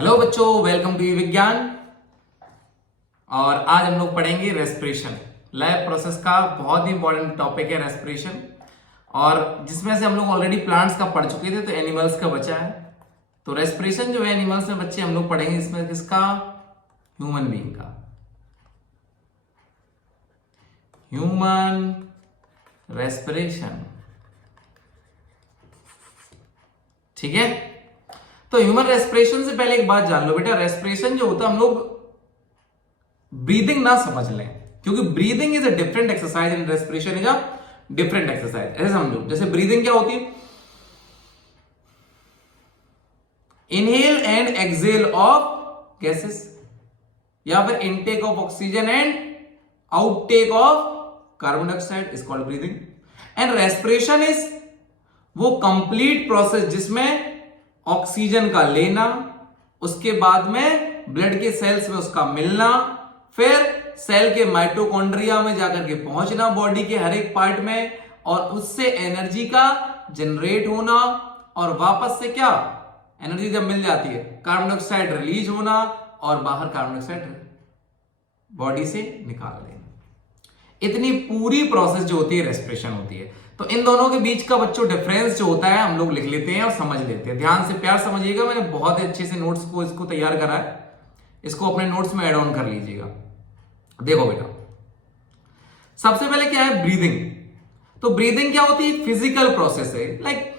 Hello बच्चों, welcome to विज्ञान। और आज हम लोग पढ़ेंगे रेस्पिरेशन। लैब प्रोसेस का बहुत ही इंपॉर्टेंट टॉपिक है रेस्पिरेशन, और जिसमें से हम लोग ऑलरेडी प्लांट्स का पढ़ चुके थे, तो एनिमल्स का बचा है। तो रेस्पिरेशन जो है एनिमल्स में बच्चे हम लोग पढ़ेंगे, इसमें किसका? ह्यूमन बीइंग का। ह्यूमन रेस्पिरेशन, ठीक है। तो ह्यूमन रेस्पिरेशन से पहले एक बात जान लो बेटा, रेस्पिरेशन जो होता है हम लोग ब्रीदिंग ना समझ लें, क्योंकि breathing is a different exercise and respiration is a different exercise. ऐसे समझो, जैसे ब्रीदिंग क्या होती है? Inhale and exhale of gases, या फिर intake of oxygen and outtake of carbon dioxide is called breathing. And respiration is वो complete process जिसमें ऑक्सीजन का लेना, उसके बाद में ब्लड के सेल्स में उसका मिलना, फिर सेल के माइटोकॉन्ड्रिया में जाकर के पहुंचना बॉडी के हर एक पार्ट में, और उससे एनर्जी का जनरेट होना, और वापस से क्या एनर्जी जब मिल जाती है कार्बन डाइऑक्साइड रिलीज होना, और बाहर कार्बन डाइऑक्साइड बॉडी से निकाल देना। इतनी पूरी प्रोसेस जो होती है रेस्पिरेशन होती है। तो इन दोनों के बीच का बच्चों डिफरेंस जो होता है हम लोग लिख लेते हैं और समझ लेते हैं। ध्यान से प्यार समझिएगा, मैंने बहुत ही अच्छे से नोट्स को इसको तैयार करा है, इसको अपने नोट्स में ऐड ऑन कर लीजिएगा। देखो बेटा, सबसे पहले क्या है? ब्रीदिंग। तो ब्रीदिंग क्या होती है? फिजिकल प्रोसेस है, like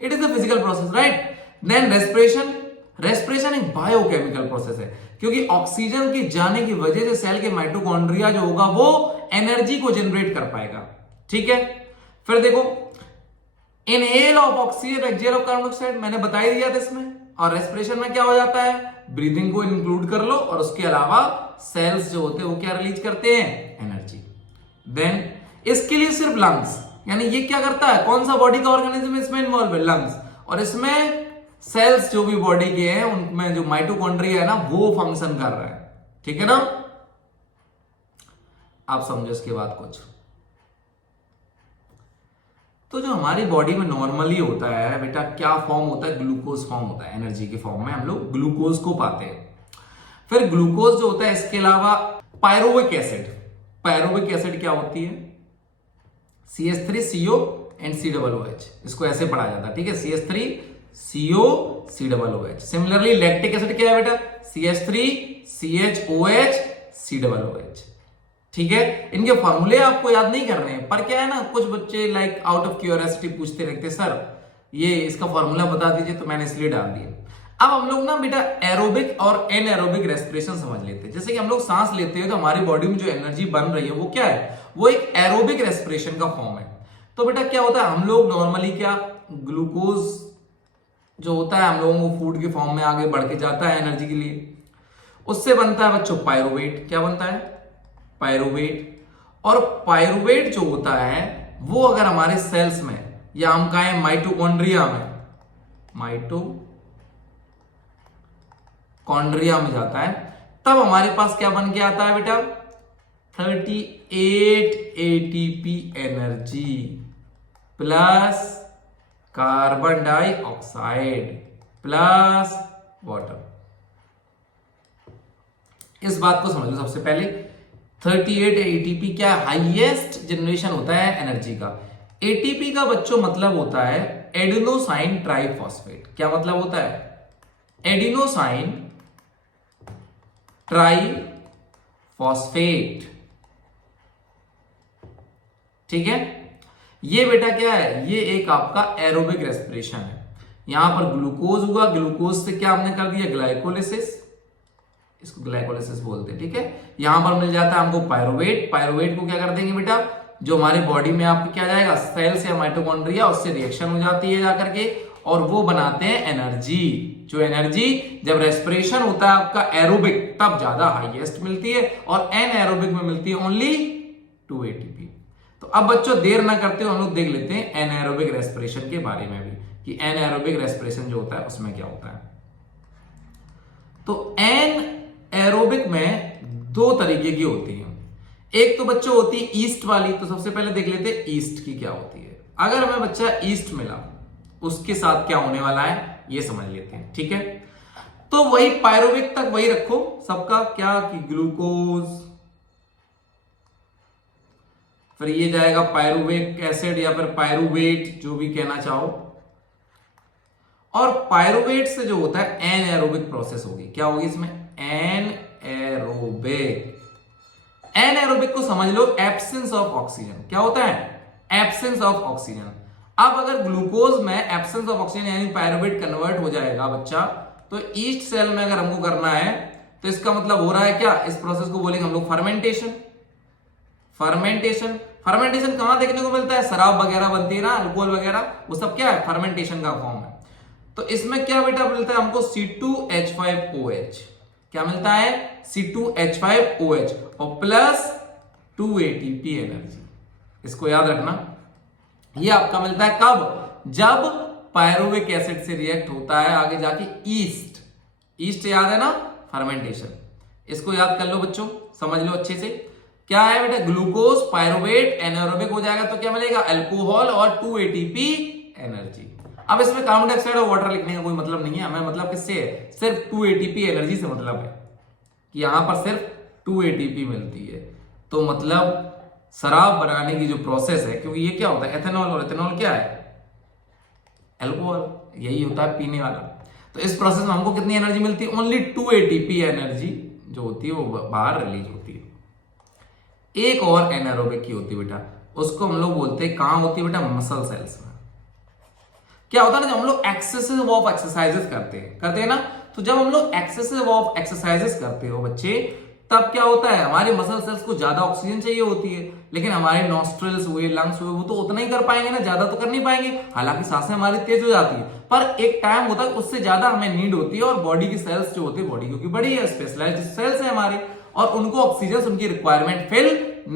it is a physical process, right. Then respiration, respiration एक बायोकेमिकल प्रोसेस है, क्योंकि ऑक्सीजन के जाने की वजह से सेल के माइटोकॉन्ड्रिया जो होगा वो एनर्जी को जनरेट कर पाएगा, ठीक है। फिर देखो, inhale of oxygen, exhale of carbon dioxide, मैंने बता ही दिया था इसमें। और रेस्पिरेशन में क्या हो जाता है? ब्रीदिंग को इंक्लूड कर लो, और उसके अलावा सेल्स जो होते हैं वो क्या रिलीज करते हैं? एनर्जी। देन इसके लिए सिर्फ लंग्स, यानी ये क्या करता है? कौन सा बॉडी का ऑर्गेनिज्म इसमें इन्वॉल्व है? लंग्स। और इसमें सेल्स जो भी बॉडी के हैं उनमें जो माइटोकॉन्ड्रिया है ना, वो फंक्शन कर रहा है, ठीक है ना। आप समझो इसके बाद कुछ। तो जो हमारी बॉडी में नॉर्मली होता है बेटा, क्या फॉर्म होता है? ग्लूकोज फॉर्म होता है, एनर्जी के फॉर्म में हम लोग ग्लूकोज को पाते हैं। फिर ग्लूकोज जो होता है, इसके अलावा पायरुविक एसिड। पायरुविक एसिड क्या होती है? CH3CO एंड COOH, इसको ऐसे पढ़ा जाता है, ठीक है। CH3CO COOH। Similarly lactic acid क्या है बेटा? CH3CHOH COOH, ठीक है। इनके फॉर्मूले आपको याद नहीं करने हैं, पर क्या है ना, कुछ बच्चे लाइक आउट ऑफ क्यूरियोसिटी पूछते रहते, सर ये इसका फॉर्मूला बता दीजिए, तो मैंने इसलिए डाल दिया। अब हम लोग ना बेटा एरोबिक और एनएरोबिक रेस्पिरेशन समझ लेते हैं। जैसे कि हम लोग सांस लेते हैं तो हमारी बॉडी में जो एनर्जी बन रही है वो क्या है? वो एक एरोबिक रेस्पिरेशन का फॉर्म है। तो बेटा क्या होता है, हम लोग नॉर्मली क्या, ग्लूकोज जो होता है हम लोगों को फूड के फॉर्म में आगे बढ़ के जाता है एनर्जी के लिए, उससे बनता है बच्चों पायरुवेट। क्या बनता है? पायरुवेट। और पायरुवेट जो होता है वो अगर हमारे सेल्स में, या हम कहें माइटोकॉन्ड्रिया में, माइटोकॉन्ड्रिया में जाता है, तब हमारे पास क्या बन के आता है बेटा? 38 ATP energy plus carbon dioxide plus water. इस बात को समझ लो सबसे पहले। 38 ATP क्या? हाईएस्ट जनरेशन होता है एनर्जी का। ATP का बच्चों मतलब होता है एडिनोसाइन ट्राइफॉस्फेट। क्या मतलब होता है? एडिनोसाइन ट्राइफॉस्फेट, ठीक है। ये बेटा क्या है? ये एक आपका एरोबिक रेस्पिरेशन है। यहां पर ग्लूकोज हुआ, ग्लूकोज से क्या हमने कर दिया? ग्लाइकोलिसिस, इसको ग्लाइकोलिसिस बोलते हैं, ठीक है। यहां पर मिल जाता है हमको पायरुवेट। पायरुवेट को क्या कर देंगे बेटा? जो हमारी बॉडी में आपको क्या जाएगा? सेल्स या माइटोकॉन्ड्रिया, उससे रिएक्शन हो जाती है जाकर के, और वो बनाते हैं एनर्जी। जो एनर्जी जब रेस्पिरेशन होता है आपका एरोबिक, तब ज्यादा हाईएस्ट मिलती है, और एनएरोबिक में मिलती है ओनली 2 ATP। तो अब बच्चों देर ना करते हो, हम लोग देख लेते हैं एनएरोबिक रेस्पिरेशन के बारे में भी, कि एनएरोबिक रेस्पिरेशन जो होता है उसमें क्या होता है। तो एरोबिक में दो तरीके की होती है। एक तो बच्चों होती है ईस्ट वाली। तो सबसे पहले देख लेते हैं ईस्ट की क्या होती है। अगर हमें बच्चा ईस्ट मिला, उसके साथ क्या होने वाला है ये समझ लेते हैं, ठीक है। तो वही पायरुवेट तक वही रखो सबका, क्या कि ग्लूकोज, फिर ये जाएगा पायरुवेट एसिड या फिर पायरुवेट, जो भी कहना चाहो। और पायरुवेट से जो होता है एनएरोबिक प्रोसेस होगी। क्या होगी इसमें? एनएरोबिक। एनएरोबिक को समझ लो एब्सेंस ऑफ ऑक्सीजन। क्या होता है? Absence of oxygen. अब अगर ग्लूकोज में एब्सेंस ऑफ ऑक्सीजन यानी पायरुवेट कन्वर्ट हो जाएगा बच्चा, तो ईस्ट सेल में अगर हमको करना है तो इसका मतलब हो रहा है क्या? इस प्रोसेस को बोलेंगे हम लोग फर्मेंटेशन। फर्मेंटेशन, फर्मेंटेशन कहां देखने को मिलता है? शराब वगैरह बनती है ना, अल्कोहल वगैरह, वो सब क्या है? फर्मेंटेशन का फॉर्म है। तो इसमें क्या बेटा मिलता है हमको? C2H5OH। क्या मिलता है? C2H5OH और प्लस 2 ATP एनर्जी। इसको याद रखना, ये आपका मिलता है कब? जब पायरुविक एसिड से रिएक्ट होता है आगे जाके ईस्ट। ईस्ट याद है ना? फर्मेंटेशन। इसको याद कर लो बच्चों, समझ लो अच्छे से। क्या है बेटा? ग्लूकोज पायरुवेट एनारोबिक हो जाएगा तो क्या मिलेगा? अल्कोहल और 2 ATP एनर्जी। अब इसमें कार्बन डाइऑक्साइड और वाटर लिखने का कोई मतलब नहीं है हमें, मतलब किससे है? सिर्फ 2 ATP एनर्जी से मतलब है कि यहां पर सिर्फ 2 ATP मिलती है। तो मतलब शराब बनाने की जो प्रोसेस है, क्योंकि ये क्या होता है? एथेनॉल, और एथेनॉल क्या है? अल्कोहल, यही होता है पीने वाला। तो इस प्रोसेस में हमको कितनी एनर्जी मिलती है? ओनली 2 ATP एनर्जी जो होती है वो बाहर रिलीज होती है। एक और एनारोबिक की होती है बेटा, उसको हम लोग बोलते हैं, कहां होती है बेटा? मसल सेल्स में। क्या होता है ना, जब हम लोग एक्सेसिव ऑफ एक्सरसाइजेस करते हैं ना, तो जब हम लोग एक्सेसिव ऑफ एक्सरसाइजेस करते हो बच्चे, तब क्या होता है? हमारे मसल सेल्स को ज्यादा ऑक्सीजन चाहिए होती है, लेकिन हमारे नॉस्ट्रल्स हुए, लंग्स हुए, वो तो उतना ही कर पाएंगे ना, ज्यादा तो कर नहीं पाएंगे। हालांकि सांसें हमारी तेज हो जाती है, पर एक टाइम होता है उससे ज्यादा हमें नीड होती है। और बॉडी की सेल्स जो होती है, बॉडी क्योंकि बड़ी है, स्पेशलाइज्ड सेल्स है हमारे, और उनको ऑक्सीजन उनकी रिक्वायरमेंट फिल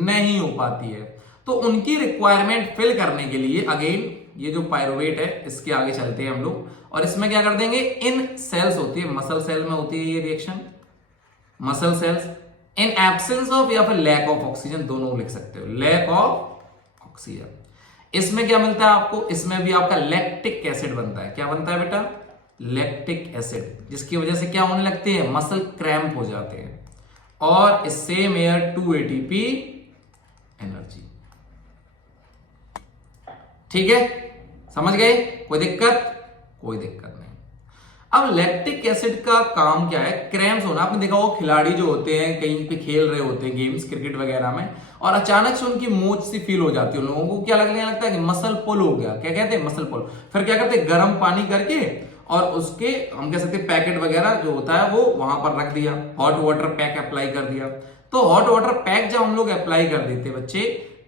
नहीं हो पाती है। तो उनकी रिक्वायरमेंट फिल करने के लिए अगेन ये जो पायरुवेट है, इसके आगे चलते हैं हम लोग, और इसमें क्या कर देंगे? इन सेल्स होती है, मसल सेल में होती है ये reaction, muscle cells in absence of या फिर लैक ऑफ ऑक्सीजन, दोनों लिख सकते हो, लैक ऑफ ऑक्सीजन। इसमें क्या मिलता है आपको? इसमें भी आपका लैक्टिक एसिड बनता है। क्या बनता है बेटा? लैक्टिक एसिड, जिसकी वजह से क्या होने लगते हैं? मसल क्रैम्प हो जाते हैं, और सेम एयर 2 ATP एनर्जी। ठीक है, समझ गए? कोई दिक्कत? कोई दिक्कत नहीं। अब लैक्टिक एसिड का काम क्या है? क्रैम्प्स होना। आपने देखा वो खिलाड़ी जो होते हैं कहीं पे खेल रहे होते हैं गेम्स, क्रिकेट वगैरह में, और अचानक से उनकी मोच सी फील हो जाती है, उन लोगों को क्या लगने लगता है कि मसल पुल हो गया। क्या कहते हैं? मसल पुल। फिर क्या करते हैं? गर्म पानी करके और उसके हम कह सकते हैं पैकेट वगैरह जो होता है वो वहां पर रख दिया, हॉट वाटर पैक अप्लाई कर दिया। तो हॉट वाटर पैक जब हम लोग अप्लाई कर देते बच्चे,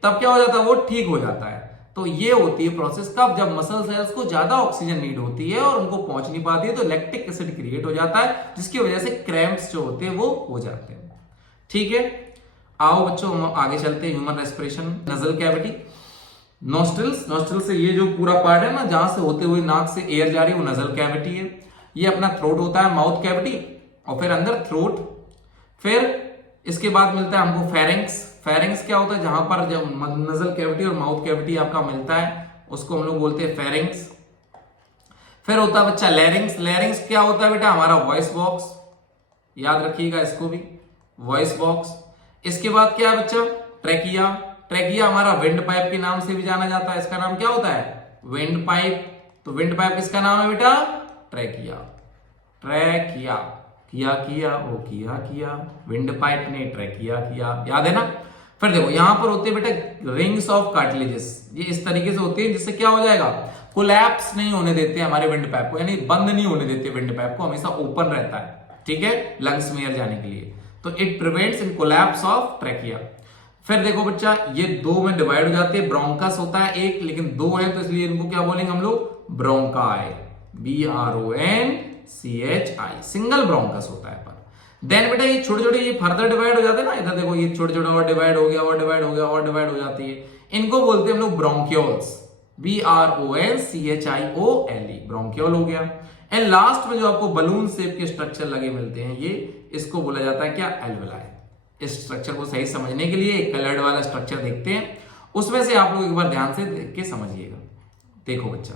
तब क्या हो जाता है? वो ठीक हो जाता है। तो ये होती है प्रोसेस कब? जब मसल सेल्स को ज्यादा ऑक्सीजन नीड होती है और उनको पहुंच नहीं पाती है, तो लैक्टिक एसिड क्रिएट हो जाता है, जिसकी वजह से क्रैम्प्स जो होते हैं वो हो जाते हैं। ठीक है, आओ बच्चों हम आगे चलते हैं। Human respiration, nasal cavity, nostrils. Nostril से ये जो पूरा पार्ट है ना, जहां से होते हुए नाक से एयर जा रही है, वो नजल कैविटी है। ये अपना थ्रोट होता है, माउथ कैविटी, और फिर अंदर थ्रोट। फिर इसके बाद मिलता है हमको फेरिंक्स। फेरिंक्स क्या होता है? जहां पर जब नजल कैविटी और माउथ कैविटी आपका मिलता है, उसको हम लोग बोलते हैं फेरिंक्स। फिर होता है बच्चा लैरिंग्स। लैरिंग्स क्या होता है बेटा? हमारा वॉइस बॉक्स, याद रखिएगा इसको भी, वॉइस बॉक्स। इसके बाद क्या है बच्चा? ट्रैकिया। ट्रैकिया हमारा विंड पाइप के नाम से भी जाना जाता है। इसका नाम क्या होता है? Wind pipe. तो विंड पाइप किसका नाम है बेटा? ट्रैकिया। ट्रैकिया, किया किया, वो किया, विंड पाइप ने ट्रैकिया किया, याद है ना? फिर देखो यहां पर होते हैं बेटा रिंग्स ऑफ कार्टिलेजेस। ये इस तरीके से होती है जिससे क्या हो जाएगा? कोलैप्स नहीं होने देते हमारे विंड पाइप को, यानी बंद नहीं होने देते विंड पाइप को, हमेशा ओपन रहता है। ठीक है, लंग्स में एयर जाने के लिए। तो it prevents in collapse of trachea. फिर देखो बच्चा, ये दो में डिवाइड हो जाते हैं। ब्रोंकस होता है एक, लेकिन दो है तो इसलिए इनको क्या बोलेंगे हम लोग? ब्रोंकाई, BRONCHI, सिंगल ब्रोंकस होता है। पर देन बेटा ये छोटे छोटे ये फर्दर डिवाइड हो जाते हैं ना, इधर देखो ये छोटे छोटे और डिवाइड हो गया, और डिवाइड हो गया, और डिवाइड हो जाती है। इनको बोलते हैं हम लोग ब्रोंक्यूल्स, BRONCHIOLE, ब्रोंक्यूल हो गया। एंड लास्ट में जो आपको बलून शेप के स्ट्रक्चर लगे मिलते हैं, ये इसको बोला जाता है क्या? एल्वेलाई। इस स्ट्रक्चर को सही समझने के लिए एक कलर्ड वाला स्ट्रक्चर देखते हैं, उसमें से आप लोग एक बार ध्यान से देख के समझिएगा। देखो बच्चा,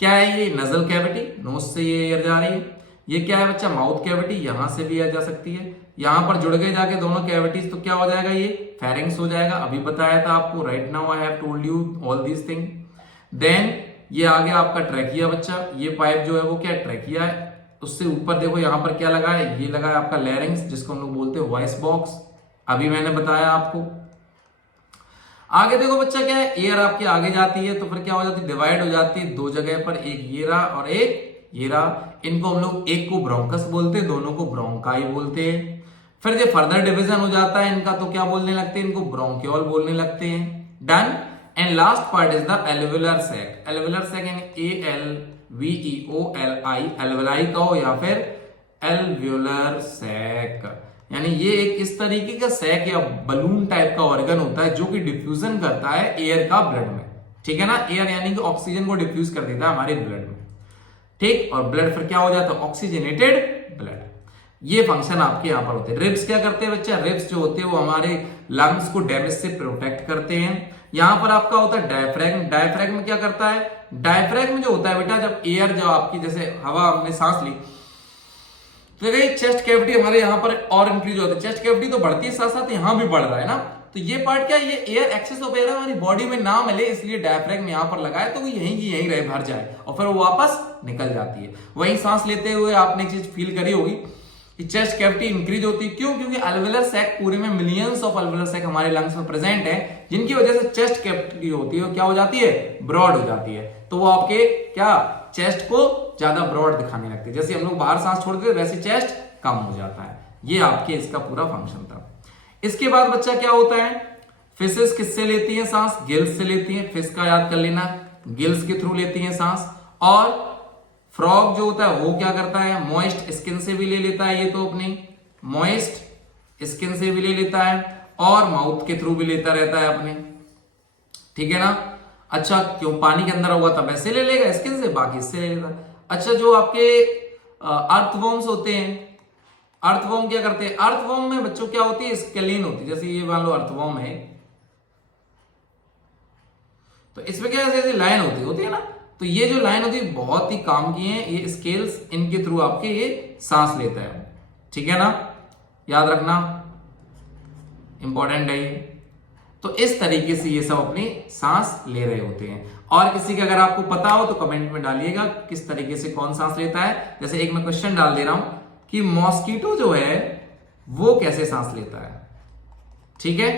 क्या है ये? नजल कैविटी, नोज से ये एयर जा रही है। ये क्या है बच्चा, माउथ कैविटी, यहां से भी आ जा सकती है, यहां पर जुड़ गए जाके दोनों कैविटीज, तो क्या हो जाएगा, ये फेरिंग्स हो जाएगा। अभी बताया था आपको, right now I have told you all these thing. Then ये आ गया आपका ट्रैकिया बच्चा, ये पाइप जो है वो क्या है, ट्रैकिया है। उससे ऊपर देखो यहाँ पर क्या लगा है, ये लगा है आपका लैरिंग्स, जिसको हम लोग बोलते हैं वॉइस बॉक्स, अभी मैंने बताया आपको। आगे देखो बच्चा क्या है, एयर आपके आगे जाती है तो फिर क्या हो जाती है, डिवाइड हो जाती है दो जगह पर, एक ये रहा और एक ये रहा। इनको हम लोग एक को ब्रोंकस बोलते हैं, दोनों को ब्रोंकाई बोलते हैं। फिर जब फर्दर डिवीजन हो जाता है इनका तो क्या बोलने लगते हैं, इनको ब्रोंक्यूल बोलने लगते हैं। Done. And last part is the alveolar sac. Alveolar sac यानी ALVEOLI, एल्वेलाई कहो या फिर एल्वेलर सैक, यानी ये एक इस तरीके का सैक या बलून टाइप का ऑर्गन होता है जो कि डिफ्यूजन करता है एयर का ब्लड में, ठीक है ना। एयर यानी कि ऑक्सीजन को डिफ्यूज कर देता है हमारे ब्लड में, ठीक। और ब्लड फिर क्या हो जाता है, ऑक्सीजनेटेड ब्लड। ये फंक्शन आपके यहां पर होते हैं। रिब्स क्या करते हैं बच्चा, रिब्स जो होते हैं वो हमारे लंग्स को डैमेज से प्रोटेक्ट करते हैं। यहां पर आपका होता है डायफ्रैगम। डायफ्रैगम क्या करता है, डायफ्रैगम जो होता है बेटा, जब एयर जो आपकी जैसे हवा हमने सांस ली तो चेस्ट कैविटी हमारे यहाँ पर और इंक्रीज होती है, चेस्ट कैविटी तो बढ़ती है साथ साथ यहाँ भी बढ़ रहा है ना, तो ये पार्ट क्या, ये एयर एक्सेस ऑफ एयर हमारी बॉडी में ना मिले इसलिए डायफ्रैगम यहाँ पर लगाए तो वो यहीं की यहीं रहे, भर जाए और फिर वो वापस निकल जाती है। वहीं सांस लेते हुए आपने एक चीज फील करी होगी कि चेस्ट कैविटी इंक्रीज होती है, क्यों, क्योंकि अल्वेलर सैक पूरे में मिलियंस ऑफ अल्वेलर सैक हमारे लंग्स में प्रेजेंट है, जिनकी वजह से चेस्ट कैविटी होती है क्या हो जाती है, ब्रॉड हो जाती है। तो वो आपके क्या चेस्ट को ज्यादा ब्रॉड दिखाने लगती है, जैसे हम लोग बाहर सांस छोड़ते हैं वैसे चेस्ट कम हो जाता है। ये आपके इसका पूरा फंक्शन था। इसके बाद बच्चा क्या होता है, फिशेस किससे लेती है सांस, गिल्स से लेती है। फिश का याद कर लेना, गिल्स के थ्रू लेती है सांस। और फ्रॉग जो होता है वो क्या करता है, मॉइस्ट स्किन से भी ले लेता है, ये तो अपनी मॉइस्ट स्किन से भी ले लेता है और माउथ के थ्रू भी लेता रहता है अपने, ठीक है ना। अच्छा, क्यों, पानी के अंदर हुआ तब ऐसे ले लेगा स्किन से, बाकी इससे ले लेगा। अच्छा, जो आपके अर्थवॉर्म्स होते हैं, अर्थवॉर्म क्या करते हैं, अर्थवॉर्म में बच्चों क्या होती है, स्केलिन होती है। जैसे ये मान लो अर्थवॉर्म है तो इसमें क्या ऐसे लाइन होती है ना, तो ये जो लाइन होती है बहुत ही काम की है, ये स्केल्स इनके थ्रू आपके ये सांस लेता है, ठीक है ना, याद रखना, इंपॉर्टेंट है ये। तो इस तरीके से ये सब अपनी सांस ले रहे होते हैं। और किसी का अगर आपको पता हो तो कमेंट में डालिएगा किस तरीके से कौन सांस लेता है। जैसे एक मैं क्वेश्चन डाल दे रहा हूं कि मॉस्किटो जो है वो कैसे सांस लेता है, ठीक है।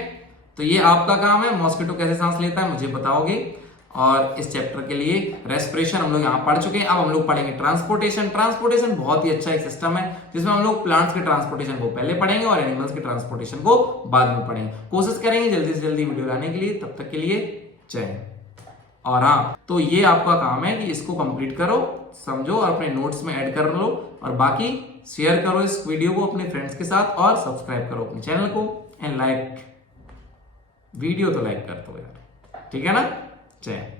तो ये आपका काम है, मॉस्किटो कैसे सांस लेता है मुझे बताओगे। और इस चैप्टर के लिए रेस्पिरेशन हम लोग यहां पढ़ चुके हैं। अब हम लोग पढ़ेंगे ट्रांसपोर्टेशन। ट्रांसपोर्टेशन बहुत ही अच्छा एक सिस्टम है जिसमें हम लोग प्लांट्स के ट्रांसपोर्टेशन को पहले पढ़ेंगे और एनिमल्स के ट्रांसपोर्टेशन को बाद में पढ़ेंगे। कोशिश करेंगे जल्दी से जल्दी वीडियो लाने के लिए। तब तक के लिए जय हिंद। और हाँ, तो ये आपका काम है कि इसको कंप्लीट करो, समझो और अपने नोट्स में ऐड कर लो, और बाकी शेयर करो इस वीडियो को अपने फ्रेंड्स के साथ और सब्सक्राइब करो अपने चैनल को एंड लाइक, वीडियो तो लाइक कर दो यार, ठीक है ना। जय।